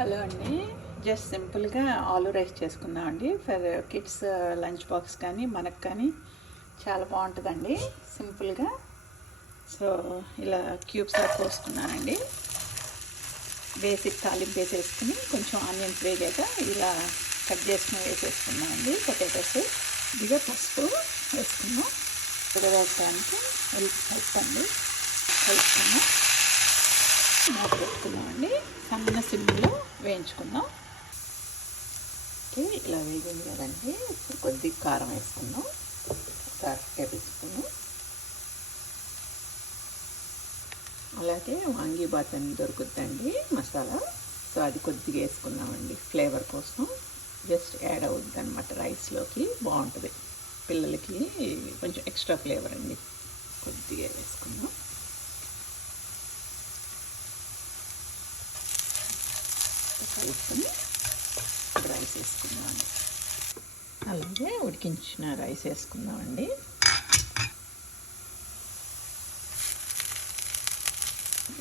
Hello అండి. Just సింపుల్గా aloo rice చేసుకుందాం అండి. ఫర్ కిడ్స్ లంచ్ బాక్స్ కానీ మనకు కానీ చాలా బాగుంటుందండి సింపుల్గా. సో ఇలా క్యూబ్స్ కోసుకున్నానండి. బేసిక్ తాలింపు వేసేసుకుని కొంచెం ఆనియన్స్ వేగాక ఇలా కట్ చేసుకుని వేసేసుకున్నామండి. పొటాటోస్ ఇదిగా పసుపు వేసుకున్నాం. ఉడకడానికి ఉప్పండి కలుపుకున్నాం. మూత పెట్టుకున్నామండి. సన్న సిమ్లో వేయించుకుందాం. ఓకే, ఇలా వేగింది కదండి. ఇప్పుడు కొద్దిగా కారం వేసుకుందాం. ఒక టేబుల్ స్పూను. అలాగే వాంగీబాత్ అని దొరుకుతుందండి మసాలా. సో అది కొద్దిగా వేసుకున్నామండి ఫ్లేవర్ కోసం. జస్ట్ యాడ్ అవుద్ది అనమాట రైస్లోకి, బాగుంటుంది. పిల్లలకి కొంచెం ఎక్స్ట్రా ఫ్లేవర్ అండి. కొద్దిగా వేసుకుందాం. కలుపుకొని రైస్ వేసుకుందామండి. అలాగే ఉడికించిన రైస్ వేసుకుందామండి.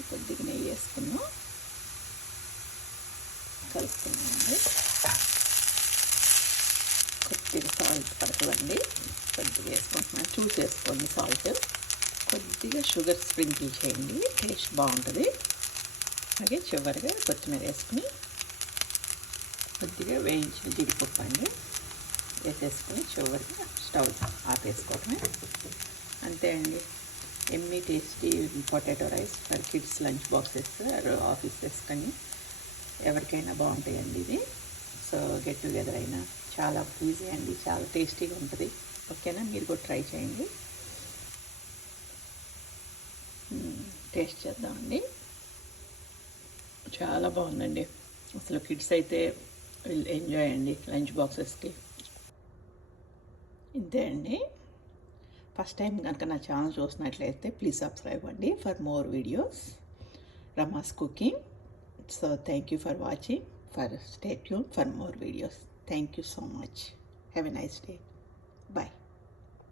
కొద్దిగా నెయ్యి వేసుకుందాం. కలుపుకుందామండి. కొద్దిగా సాల్ట్ పడుతుందండి. కొద్దిగా వేసుకుంటున్నాను, చూసి వేసుకోండి సాల్ట్. కొద్దిగా షుగర్ స్ప్రింకిల్ చేయండి, టేస్ట్ బాగుంటుంది. అలాగే చివరిగా కొత్తిమీర వేసుకుని కొద్దిగా వేయించిన జీడిపప్పు అండి వేసేసుకుని చివరిగా స్టవ్ ఆపేసుకోవటమే. అంతే అండి. Emmy tasty potato rice for kids lunch boxes offices కానీ ఎవరికైనా బాగుంటాయండి ఇది. సో గెట్ టుగెదర్ అయినా చాలా ఈజీ అండి, చాలా టేస్టీగా ఉంటుంది. ఓకేనా, మీరు కూడా ట్రై చేయండి. టేస్ట్ చేద్దామండి. చాలా బాగుందండి. అసలు కిడ్స్ అయితే ఎంజాయ్ అండి లంచ్ బాక్సెస్కి. ఇంతే అండి. ఫస్ట్ టైం కనుక నా ఛానల్ చూసినట్లయితే ప్లీజ్ సబ్స్క్రైబ్ అండి for more videos. Rama's cooking. So thank you for watching. Stay tuned for more videos. Thank you so much. Have a nice day. Bye.